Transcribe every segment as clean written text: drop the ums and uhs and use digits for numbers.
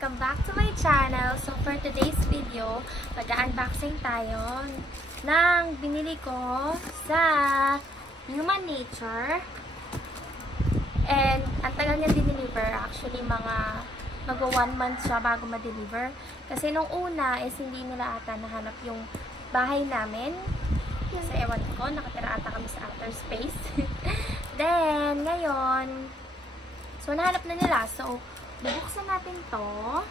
Welcome back to my channel. So for today's video, mag-unboxing tayo ng binili ko sa Humannature. And ang tagal niya dineliver. Actually, mag-1 month siya bago ma-deliver. Kasi nung una is hindi nila ata nahanap yung bahay namin. Kasi ewan ko, nakatira ata kami sa outer space. Then, ngayon, so nahanap na nila. So, bubuksan natin to.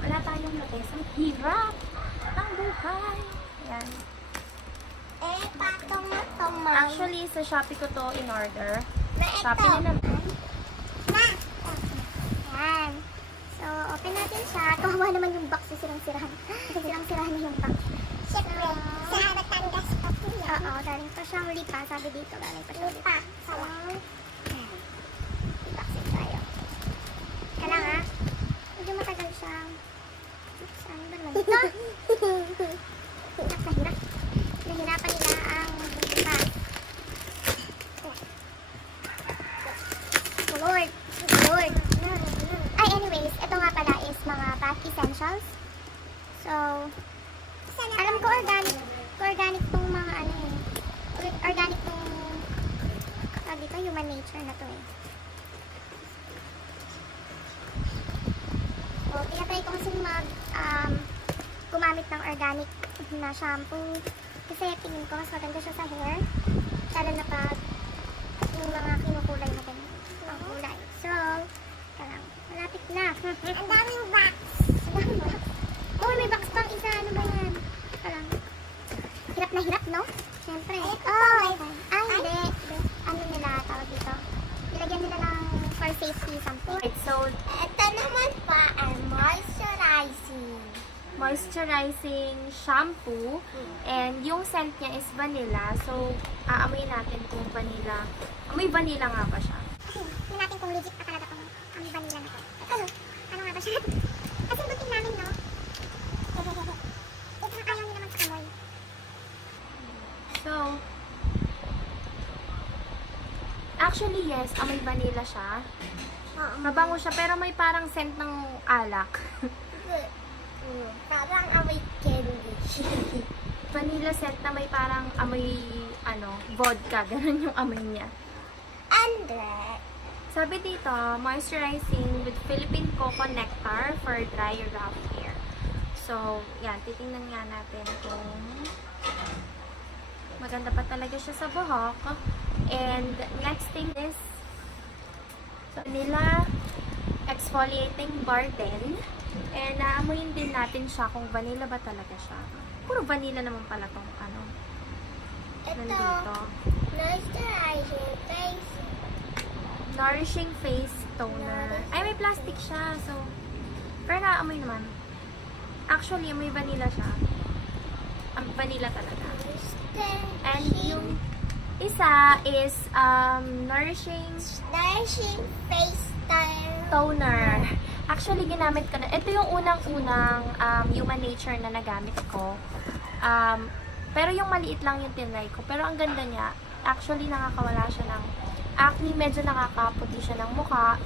Wala tayong notice. Ang hirap ng buhay. Ayan. Actually, sa Shopee ko to in order. Shopee na naman. Ayan. So, open natin siya. Kawawa naman yung box. Sirang-sirahan. Sirang-sirahan na yung box. Siyempre, sa Batangas pa po yan. Oo, galing pa siyang lipa. Sabi dito, galing pa siyang lipa. Unboxing tayo. Kaya nga, medyo matagal siyang buksan. Ba naman ito? Hirap. Nahirapan nila ang lipa. Lord. Ay, anyways, ito nga pala is mga bath essentials. So, alam ko organic tong mga ano eh. Organic tong dito, Humannature na to eh. So, tinatry ko kasi gumamit ng organic na shampoo. Kasi tingin ko mas maganda siya sa hair. Lalo na pag yung mga kinukulay na ganyan. Ang kulay. So, malapit na. Ang daming box. Oh, may box pang isa. Ano ba yan? Hirap na hirap, no? Siyempre. Hindi. Ano nila tawag dito? Nilagyan nila ng for safety something. Right, so, Ito naman pa ang moisturizing shampoo. And yung scent niya is vanilla. So, aamoy natin kung vanilla. Amoy vanilla nga ba siya? Hindi natin kung legit pa talaga kung ang vanilla na to. Ano nga ba siya? Kasi buting namin, no? Ito ang ayaw niya naman sa amoy. So, actually yes, amoy vanilla siya. Mabango siya, pero may parang scent ng alak. Parang amoy candy. Vanilla scent na may parang amoy, vodka. Ganun yung amoy niya. And Sabi dito, moisturizing with Philippine cocoa nectar for dry rough hair. So, yan, titingnan nga natin kung maganda pa talaga siya sa buhok. And next thing is vanilla exfoliating bar din. And naamoyin din natin siya kung vanilla ba talaga siya. Puro vanilla naman pala tong nandito. Nourishing face toner. Ay, may plastic siya. So, pero naamoy naman. Actually, may vanilla siya. Vanilla talaga. And yung isa is nourishing face toner. Actually, ginamit ko na. Ito yung unang-unang Humannature na nagamit ko. Pero yung maliit lang yung tinry ko. Pero ang ganda niya. Actually, nakakawala siya ng acne. Medyo nakakaputi siya ng mukha.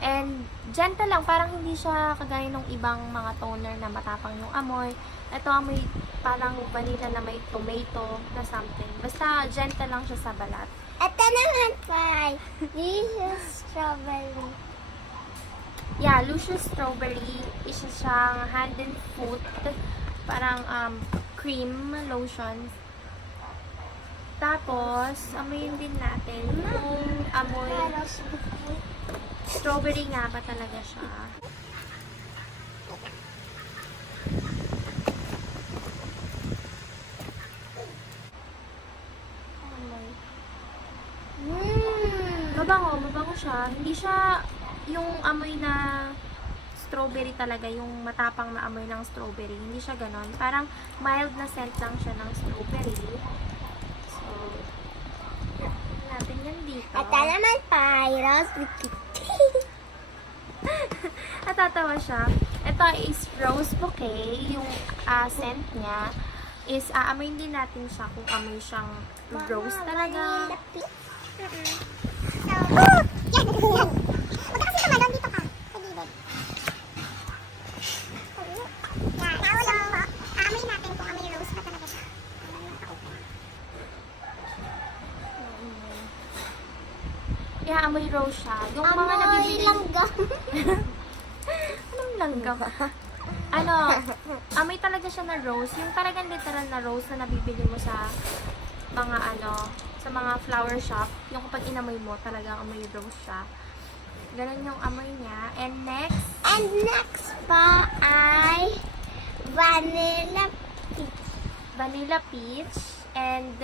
And gentle lang. Parang hindi siya kagaya ng ibang mga toner na matapang yung amoy. Ito amoy parang vanilla na may tomato na something. Basta gentle lang siya sa balat. Ito naman pa. This is strawberry. Yeah, Lucious Strawberry. Isa siyang hand and foot. Parang cream lotion. Tapos, amoyin din natin kung amoy strawberry nga ba talaga siya. Mabango siya. Hindi siya yung amoy na strawberry talaga, yung matapang na amoy ng strawberry. Hindi siya ganon. Parang mild na scent lang siya ng strawberry. So, natin yan dito. At naman pa, rose Natatawa siya. Ito is rose bouquet. Yung scent niya is aamoyin din natin siya kung amoy siyang rose talaga. Yan! Magkakasino naman, dito ka. Iaamoy rose siya. Yung mga nabibili... langgam. Anong langgam? Ano, amoy talaga siya na rose. Yung talagang literal na rose na nabibili mo sa mga sa mga flower shop. Yung kapag inamoy mo, talagang amoy rose siya. Ganun yung amoy niya. And next pa ay vanilla peach. Vanilla peach. And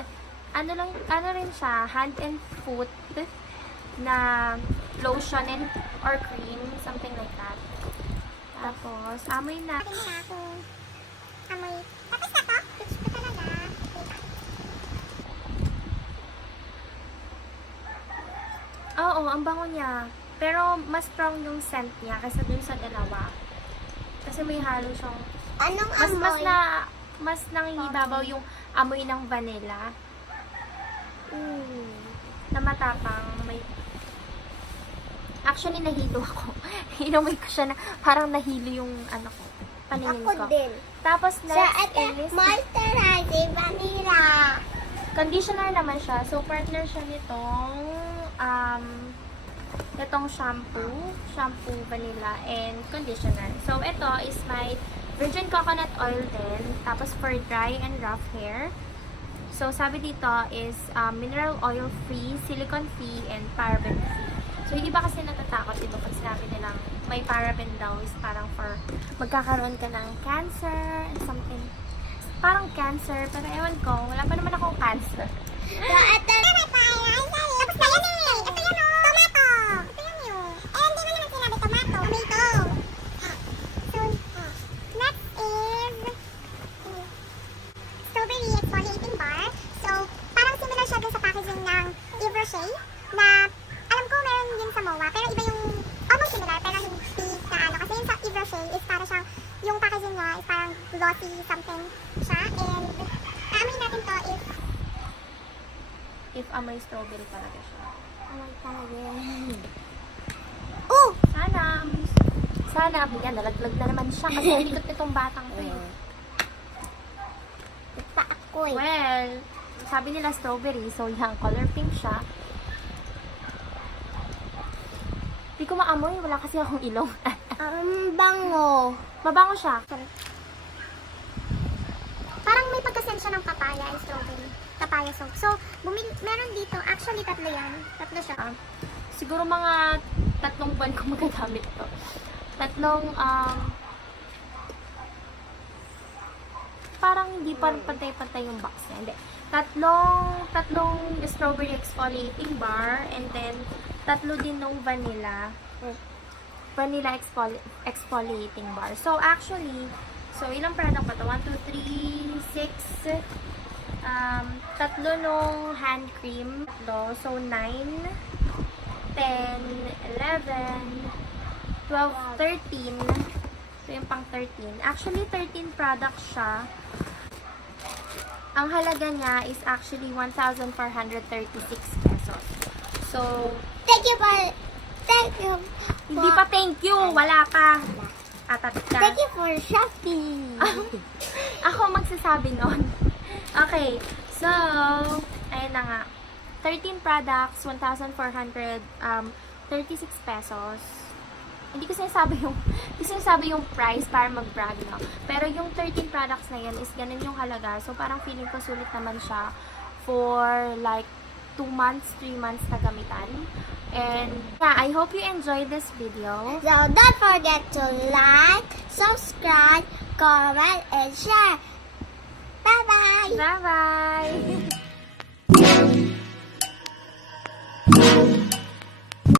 ano rin siya, hand and foot na lotion and or cream, something like that. Tapos, amoy na. Amoy. Tapos na to? Peach pa talaga. Oo, ang bango niya. Pero, mas strong yung scent niya kaysa dun sa dalawa. Kasi may halo siyang... Anong amoy? Mas nangingibabaw yung amoy ng vanilla. Na matapang. Actually, nahilo ako. Inamoy ko siya na parang nahilo yung paningin ko. Ako din. Tapos next is moisturizing vanilla. conditioner naman siya. So, partner siya nitong shampoo, vanilla, and conditioner. So, ito is my virgin coconut oil din. Tapos, for dry and rough hair. So, sabi dito is mineral oil free, silicone free, and paraben free. So, yung iba kasi natatakot dito pag sinabi nilang may paraben daw is parang for magkakaroon ka ng cancer and something. Parang cancer, pero ewan ko, wala pa naman akong cancer. So, ito may paraben. Tapos na yan eh. Ito yan o. Tomato. Ito yan yun. Eh, hindi mo naman sinabi tomato. Tomato. So, next is strawberry exfoliating bar. So, parang similar siya dun sa packaging ng Yves Rocher na alam ko meron yun sa MOA, pero iba yung almost similar, pero hindi na kasi yung sa Yves Rocher is parang siyang, yung packaging niya is parang glossy something siya, and amoy natin to If amoy strawberry talaga siya. amoy talaga. Sana, yan, nalaglag na naman siya kasi likot nitong batang to eh. Ito ako eh. Well, sabi nila strawberry, so yung color pink siya. Di ko maamoy, wala kasi akong ilong. Bango. Mabango siya. Parang may pagkasen siya ng papaya and strawberry. Papaya soap. So, meron dito. Actually, tatlo yan. Tatlo siya. Siguro mga 3 buwan ko magagamit to. 3, parang hindi pa pantay-pantay yung box niya. Hindi. 3 strawberry exfoliating bar, and then 3 din nung vanilla exfoliating bar. So, actually, ilang product pa to? 1, 2, 3, 6, 3 nung hand cream. So, 9, 10, 11, 12, 13. So, yung pang 13. Actually, 13 products siya. Ang halaga niya is actually 1,436 pesos. So, Thank you. hindi pa thank you. Wala pa. Atat ka. Thank you for shopping. Ako magsasabi nun. Okay. So, ayun na nga. 13 products, 1,436 pesos. Hindi ko sinasabi yung price para mag-brag, no? Pero yung 13 products na yan is ganun yung halaga. So, parang feeling ko sulit naman siya for like 2 months, 3 months na gamitan. And yeah, I hope you enjoyed this video. So, don't forget to like, subscribe, comment, and share. Bye-bye! Bye-bye!